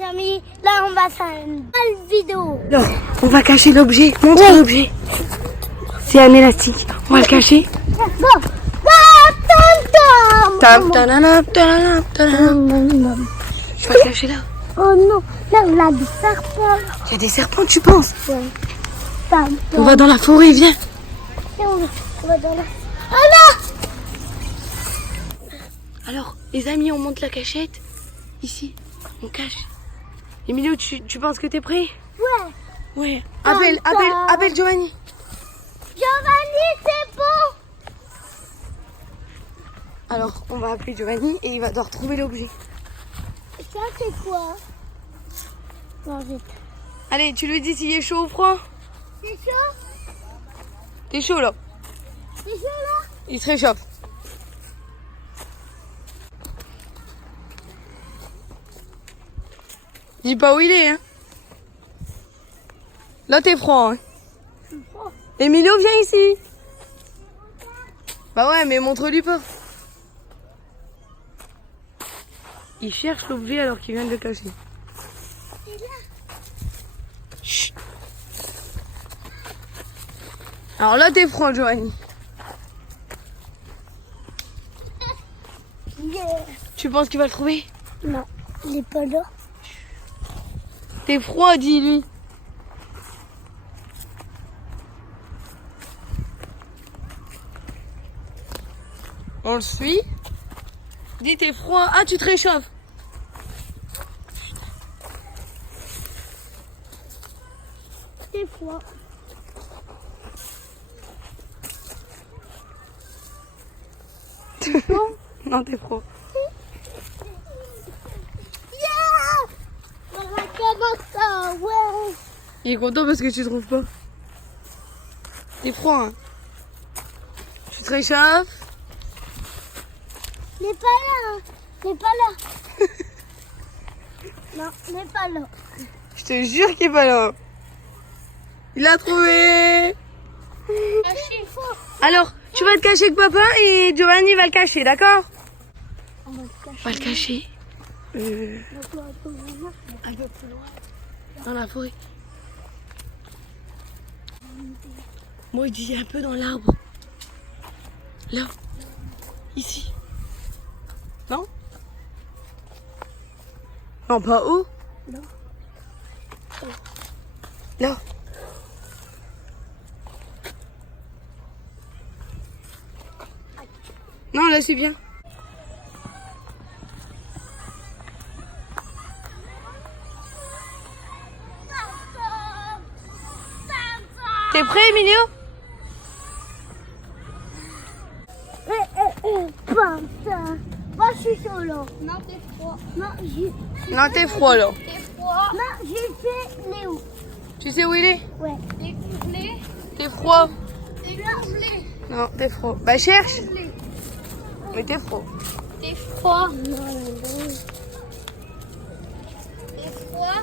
les amis, là on va faire une belle vidéo. Alors, on va cacher l'objet. Montre l'objet. C'est un élastique. On va le cacher. Bon. Tam, tananam, tananam, tananam. Je vais le cacher là. Oh non, là on a des serpents. Il y a des serpents, tu penses? Ouais. Tam, On va dans la forêt, viens. on va dans la... Oh là! Alors, les amis, on monte la cachette. Ici, on cache. Emilio, tu penses que t'es prêt? Ouais. Ouais. Appelle Giovanni. Giovanni, c'est bon. Alors, on va appeler Giovanni et il va devoir trouver l'objet. Ça c'est quoi? Non, vite. Allez, tu lui dis s'il est chaud ou froid. C'est chaud? T'es chaud là. C'est chaud là? Il se réchauffe. Dis pas où il est, hein. Là, t'es froid, hein. Emilio, viens ici. Bah ouais, mais montre-lui pas. Il cherche l'objet alors qu'il vient de le cacher. C'est là. Chut. Alors là, t'es froid, Giovanni. Yeah. Tu penses qu'il va le trouver? Non, il est pas là. T'es froid, dis-lui. On le suit. Dis t'es froid. Ah, tu te réchauffes. C'est froid. Non, t'es froid. Yeah! On va comment ça, ouais. Il est content parce que tu trouves pas. T'es froid, hein. Tu te réchauffes. Il n'est pas là, hein. Il n'est pas là. Non, il n'est pas là. Je te jure qu'il est pas là. Il l'a trouvé. Alors, tu vas te cacher avec papa et Giovanni va le cacher, d'accord? On va le On cacher. va le cacher. Un peu plus loin. Dans la forêt. Moi, je dis un peu dans l'arbre. Là. Ici. Non? Non, pas où? Non. Là. Non, là, c'est bien. T'es prêt, Emilio? Moi, je suis chaud là. Non, t'es froid. Non, t'es froid, là. T'es froid. Non, j'ai fait Léo. Tu sais où il est? Ouais. T'es gelé. T'es froid. T'es gelé. Non, t'es froid. Bah, cherche. Mais t'es froid. T'es froid. T'es froid.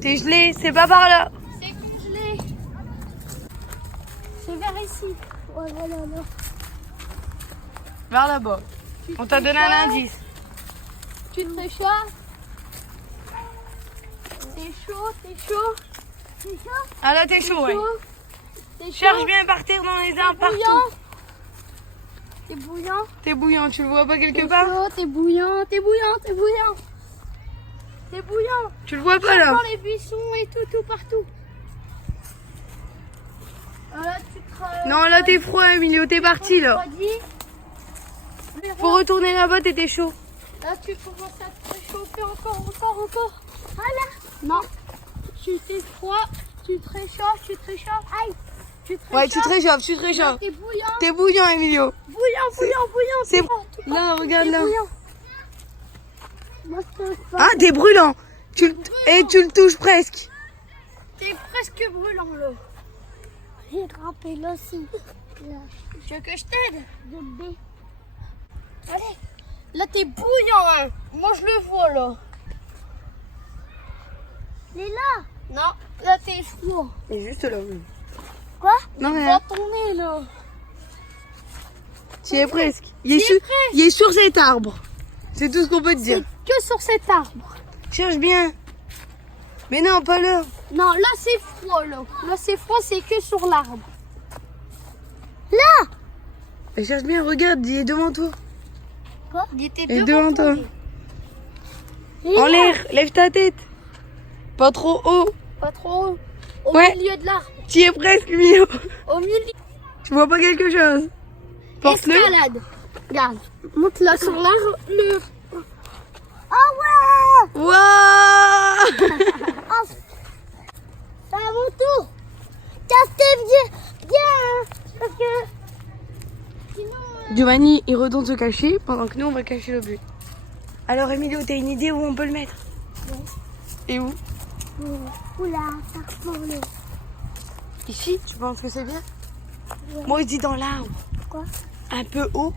T'es gelé, c'est pas par là. C'est gelé. C'est vers ici. Ouais, voilà, là. Vers là-bas. On t'a donné un indice. Tu te réchauffes. T'es chaud, t'es chaud. T'es chaud. Ah là, t'es chaud, ouais. T'es chaud. Cherche bien par terre dans les arbres Bouillant. partout. T'es bouillant. T'es bouillant, tu le vois pas quelque T'es part? chaud, t'es bouillant, t'es bouillant, t'es bouillant. T'es bouillant. Tu le vois pas là? Dans les buissons et tout partout. Là, tu te... Non, là t'es froid, Emilio, t'es parti là. Pour retourner là-bas, t'étais chaud. Là, tu commences à te réchauffer encore. Voilà. Non. Tu t'es froid, tu te réchauffes. Aïe. Tu te réchauffes. Ouais, tu te Là, réchauffes. t'es bouillant. T'es bouillant, Emilio. Bouillant. C'est tout pas. là, regarde T'es là. bouillant. Moi, je te Ah, t'es brûlant. Et tu le touches presque. T'es presque brûlant là. J'ai grimpé là aussi. Là. Tu veux que je t'aide? Bébé. Allez. Là t'es bouillant, hein. Moi je le vois là. Il est là. Non, là t'es froid. Il est juste là. Quoi? Non, Il rien. va tourner là. Tu y es presque. Il est sur cet arbre. C'est tout ce qu'on peut te dire. C'est que sur cet arbre. Cherche bien. Mais non, pas là. Non, là c'est froid, là. Là c'est froid, c'est que sur l'arbre. Là! Mais cherche bien, regarde, il est devant toi. Quoi? Il était Et devant toi. En l'air, lève ta tête. Pas trop haut. Pas trop haut. Au Ouais. milieu de l'arbre. Tu y es presque, Mio. Au milieu. Tu vois pas quelque chose? Porte-le. Escalade. Regarde. Monte là sur l'arbre. Le... Ah ouais! Waouh. C'est à mon tour. Casse-toi bien. Parce que... Sinon... Giovanni, il retourne se cacher pendant que nous, on va cacher le but. Alors, Emilio, t'as une idée où on peut le mettre? Ouais. Et où? Oula, ça ressemble. Ici, tu penses que c'est bien? Ouais. Moi, je dis dans l'arbre. Quoi? Un peu haut.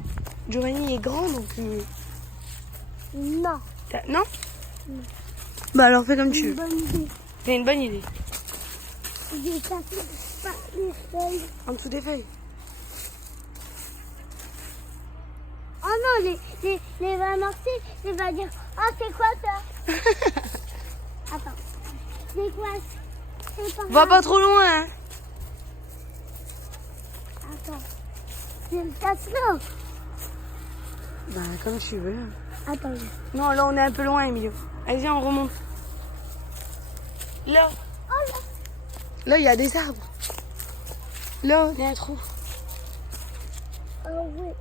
Giovanni est grand, donc... Non. Non? Bah alors, fais comme tu Une veux. bonne idée. C'est une bonne idée. J'ai cassé pas les feuilles. En dessous des feuilles. Oh non, les va marcher, il va dire, ah c'est quoi ça? Attends, c'est quoi? C'est pas Va pas trop loin, hein. Attends, je le casse là. Bah, comme tu veux. Attends. Non, là, on est un peu loin, Emilio. Allez, viens, on remonte. Là. Oh là. Là, il y a des arbres. Là, il y a un trou. Oh oui,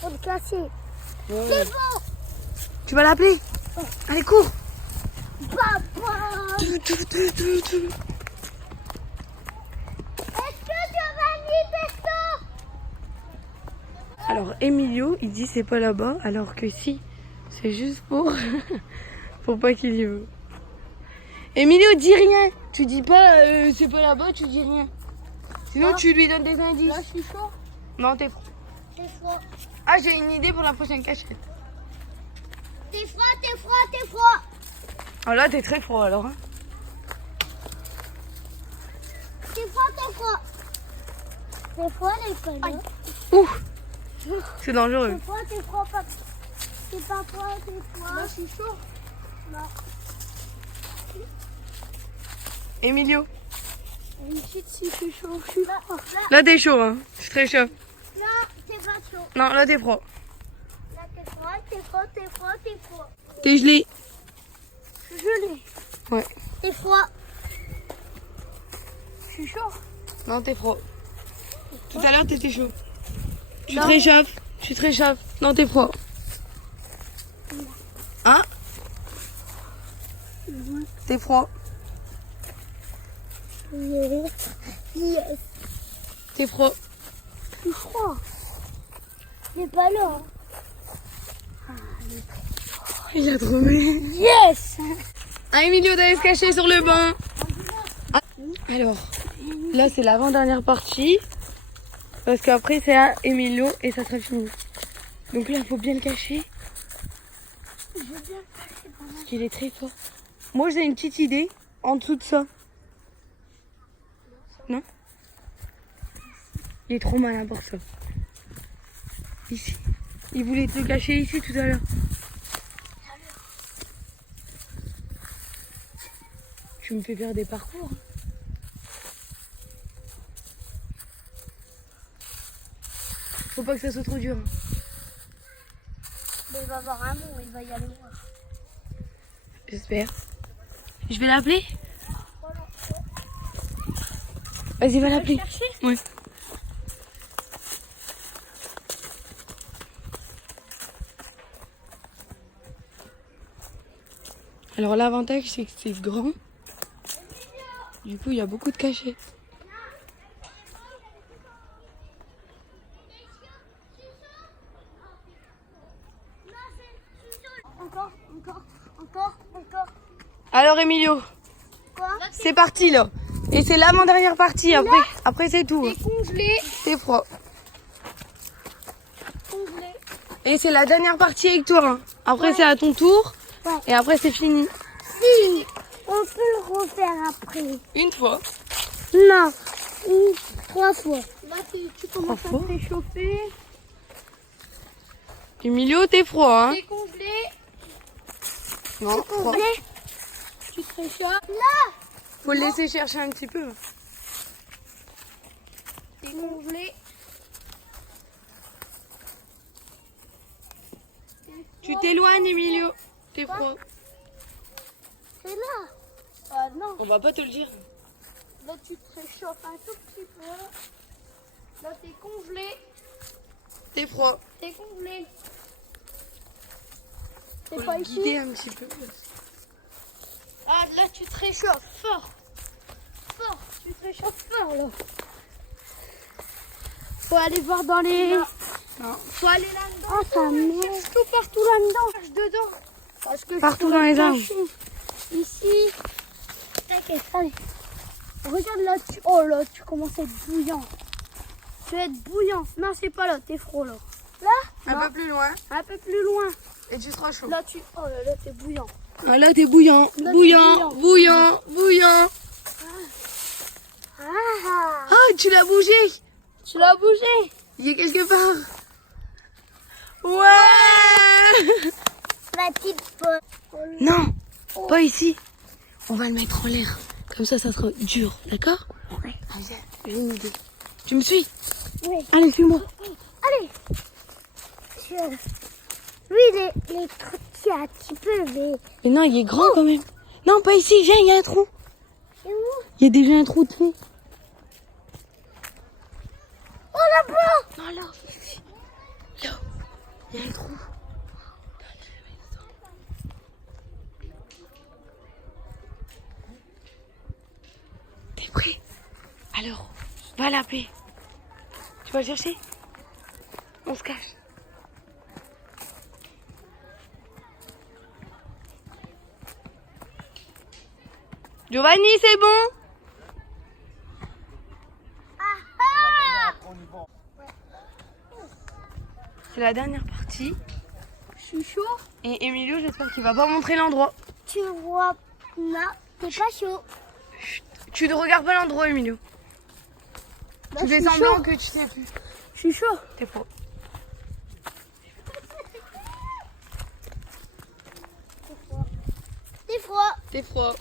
faut le casser. Ouais. C'est bon. Tu vas l'appeler? Ouais. Allez, cours. Papa. Tout, tout, tout, tout, tout. Est-ce que Giovanni Pesto? Alors, Emilio, il dit c'est pas là-bas, alors que si, c'est juste pour... pour pas qu'il y veut. Emilio, dis rien. Tu dis pas c'est pas là-bas, tu dis rien. Sinon, Ah. tu lui donnes des indices. Là, je suis chaud. Non, t'es froid. T'es froid. Ah, j'ai une idée pour la prochaine cachette. T'es froid, t'es froid, t'es froid. Oh là, t'es très froid alors. Hein. T'es froid, t'es froid. T'es froid, l'école. Hein? Ouh, c'est dangereux. T'es froid, t'es froid, pas. T'es pas froid, t'es froid. Là, je suis chaud. Là. Emilio, Ici, si je suis chaud, je suis froid. là t'es chaud, hein. Je suis très chaud. Là, t'es pas chaud. Non, là t'es froid. Là, t'es froid, t'es froid, t'es froid, t'es froid. T'es gelé. Gelé. Ouais. T'es froid. Je suis chaud. Non, t'es froid. Tout à l'heure, t'étais chaud. Tu te Non. réchauffes. Tu te réchauffes. Non, t'es froid. Hein? T'es froid. Yes. Yes. T'es froid. Je suis froid. T'es pas là. Hein. Il a trouvé. Yes. Ah, Emilio d'aller se cacher sur le banc. Alors, là, c'est l'avant-dernière partie. Parce qu'après, c'est à Emilio et ça sera fini. Donc là, il faut bien le cacher. Je veux bien le passer par là. Parce qu'il est très fort. Moi, j'ai une petite idée en dessous de ça. Non? Il est trop malin pour ça. Ici. Il voulait te cacher ici tout à l'heure. Tu me fais faire des parcours. Hein. Faut pas que ça soit trop dur. Hein. Mais il va avoir un mot, il va y aller voir. J'espère. Je vais l'appeler. Vas-y, va l'appeler. Oui. Alors l'avantage c'est que c'est grand. Du coup il y a beaucoup de cachettes. Encore, encore, encore, encore. Alors Emilio, Quoi? c'est parti là. Et c'est l'avant-dernière partie. Après c'est tout. T'es congelé. T'es froid. Congelé. Et c'est la dernière partie avec toi. Hein. Après c'est à ton tour. Ouais. Et après c'est fini. Si, on peut le refaire après. Une fois. Non, 3 fois. Là, tu commences à 3 fois. te réchauffer. Emilio, t'es froid. Hein. T'es congelé. Non, froid. Tu te réchauffes. Là, Faut le laisser chercher un petit peu. t'es congelé. Tu t'éloignes, Emilio. T'es froid. C'est là. Ah non. On va pas te le dire. Là, tu te réchauffes un tout petit peu. Là, t'es congelé. T'es froid. T'es congelé. Faut T'es pas le ici. guider un petit peu. Ah, là, tu te réchauffes fort. Fort. Tu te réchauffes fort, là. Faut aller voir dans les... Non. Faut aller là-dedans. Ah, ça me... Cherche tout partout là-dedans. Cherche dedans. Parce que Partout je dans les pourrais arbres. cacher. Ici. T'inquiète, allez. Regarde là, oh là, tu commences à être bouillant. Tu vas être bouillant. Non, c'est pas là, t'es froid là. Là, Un non. peu plus loin. Un peu plus loin. Et tu seras chaud. Là, oh là, t'es bouillant. Ah, là, t'es bouillant. Là, t'es Bouillant. bouillant. Bouillant. Bouillant. Ah, Ah, tu l'as bougé. tu l'as bougé. Il est quelque part. Ouais. La petite pote. Non, pas ici. On va le mettre en l'air. Comme ça sera dur. D'accord? Ouais. J'ai une idée. Tu me suis? Oui. Allez, suis-moi. Allez. Lui, les trucs qui a un petit peu, Mais non, il est grand quand même. Non, pas ici. Viens, il y a un trou. c'est où? Il y a déjà un trou de fait. Oh, là-bas. Non, là. Là. Il y a un trou. T'es prêt? Alors, va l'appeler. Tu vas le chercher? On se cache. Giovanni, c'est bon? C'est la dernière partie. Je suis chaud. Et Emilio, j'espère qu'il va pas montrer l'endroit. Tu vois, non, t'es pas chaud. Tu ne regardes pas l'endroit, Emilio. Là, Tu je fais suis semblant chaud. que tu sais plus. Je suis chaud. T'es faux. T'es froid. T'es froid.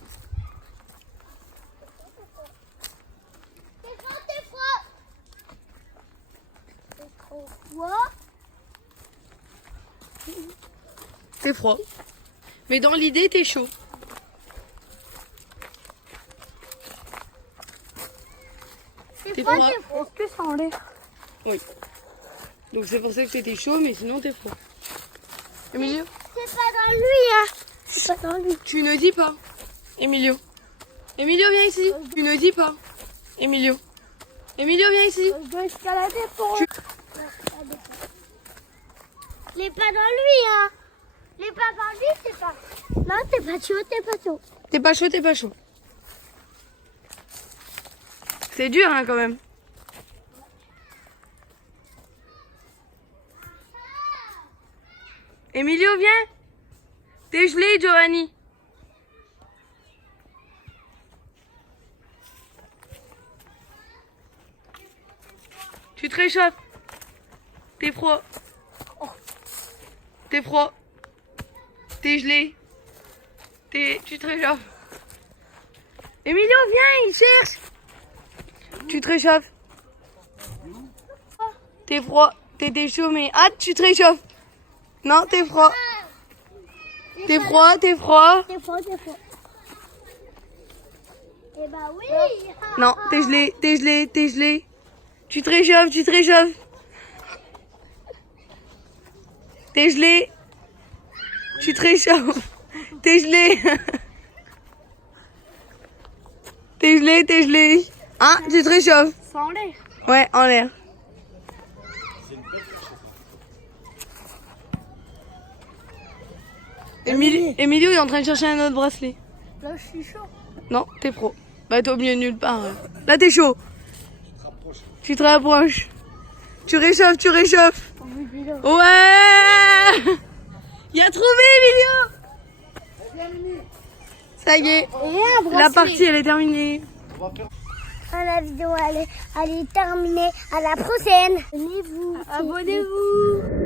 T'es froid, t'es froid. T'es trop froid. T'es froid. Mais dans l'idée, t'es chaud. T'es T'es froid, froid. t'es froid. Est-ce que ça enlève? Oui. Donc c'est pour ça que t'étais chaud, mais sinon t'es froid. Emilio, C'est pas dans lui, hein. C'est pas dans lui. tu ne dis pas. Emilio. Emilio, viens ici. Tu ne dis pas. Emilio. Emilio, viens ici. Je dois escalader pour... Tu- Il est pas dans lui, hein. Il est pas dans lui, c'est pas... Non, t'es pas chaud, t'es pas chaud. T'es pas chaud, t'es pas chaud. C'est dur, hein, quand même. Emilio, viens. T'es gelé, Giovanni. Tu te réchauffes. T'es froid. T'es froid. T'es gelé. Tu te réchauffes. Emilio, viens, il cherche. Tu te réchauffes. T'es froid. T'es chaud, mais... Ah, tu te réchauffes. Non, t'es froid. T'es froid, t'es froid. T'es froid, t'es froid. Eh bah oui. Non, t'es gelé, t'es gelé, t'es gelé. Tu te réchauffes, tu te réchauffes. T'es gelé. Tu te réchauffes. T'es gelé. T'es gelé, t'es gelé. Ah, tu te réchauffes. Ça enlève. Ouais, en l'air. Emilio est en train de chercher un autre bracelet. Là, je suis chaud. Non, t'es pro. Bah, t'es au milieu de nulle part. Là, t'es chaud. Tu te rapproches. Tu réchauffes, tu réchauffes. Ouais. Il a trouvé, Emilio. Ça y est. La partie, elle est terminée. La vidéo, elle est terminée. À la prochaine. Abonnez-vous. Abonnez-vous.